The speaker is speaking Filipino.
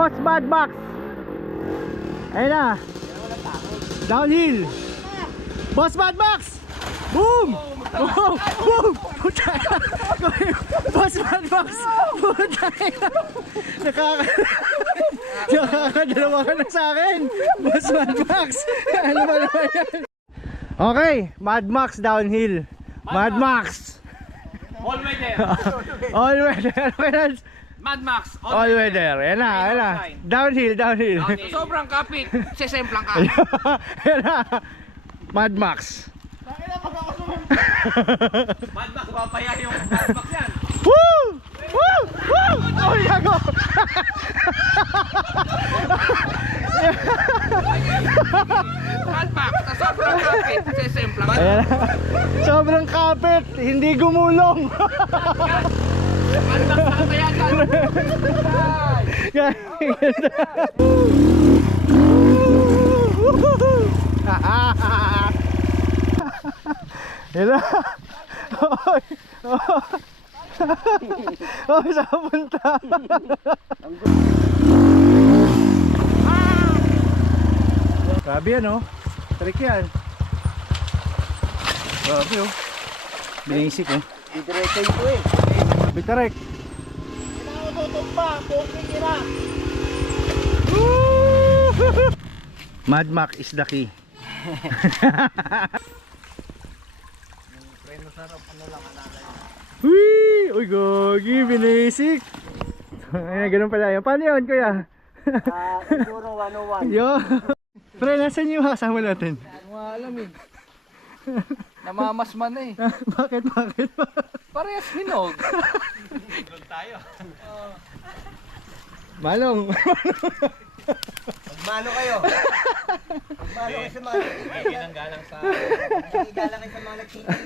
Boss Mad Max. Ayun na. Downhill. Boss Mad Max. Boom! Boom! Boom! Puta! Boss Mad Max! Puta! Nakakadalawa ka na sa akin! Boss Mad Max! Ano ba naman yan? Okay, Mad Max downhill. Mad Max! All way there. All weather. Mad Max. All weather. Yan na, yan na. Downhill, downhill. Sobrang kapit. Sesemplang ka. Yan na. Mad Max. Mad Max, papaya yung Mad Max yan. Woo! Woo! Woo! Oh, yago! Mad Max, sobrang kapit. Sesemplang ka. Ayan na. Sobrang kapit, hindi gumulong. Mad Max, papaya yan. Hello. Oy. Oh, saan punta? Grabe yan, oh. Trick yan. Grabe, oh. Binisik, oh. Didiretso ito eh. Bitarek. Kinakatutog pa, poking ina. Mad Max is the key. Wee! Uy, gogi, binisik. Ay, ganun pala yun. Paano yun, kuya? Siguro 101. Yo. Pre, nasan yung kasama natin? Ano nga alam eh. Namamasman eh. Bakit? Parehas hinog. Malong. Magmano kayo. Magmano kayo sa mga Galang sa... Galang kayo sa mga nagtitin.